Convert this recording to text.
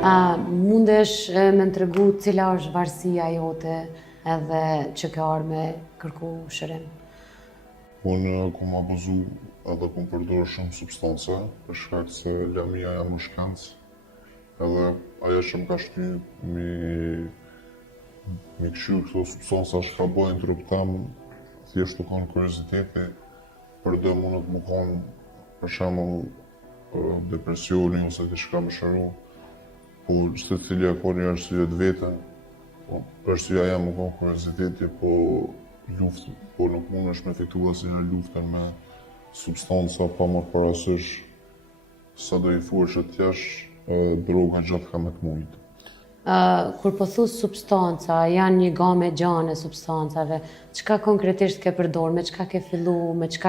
Mundesh me më tregu cila është varësia jote edhe që ke arë me kërku shërim? Unë kom abuzu edhe kom përdorë shumë substanca për shkak se lamia jam në shkencë edhe ajo që më ka shty mi këshyr këto substanca që ka bojnë trup tem thjesht u kanë kurioziteti për dhe mundet më kanë për shembull depresioni ose diçka më shëru, por secili ka një arsye të vetën. Arsyeja jam më kanë kurioziteti, po nuk mundesh me efektu asnjë luftën me substanca pa marrë parasysh sa do i thuash që t'jesh droga gjatë ka me të mujtë. Kur po thu substanca, janë një gamë e gjanë e substancave, çka konkretisht ke përdorë, me çka ke fillu, me çka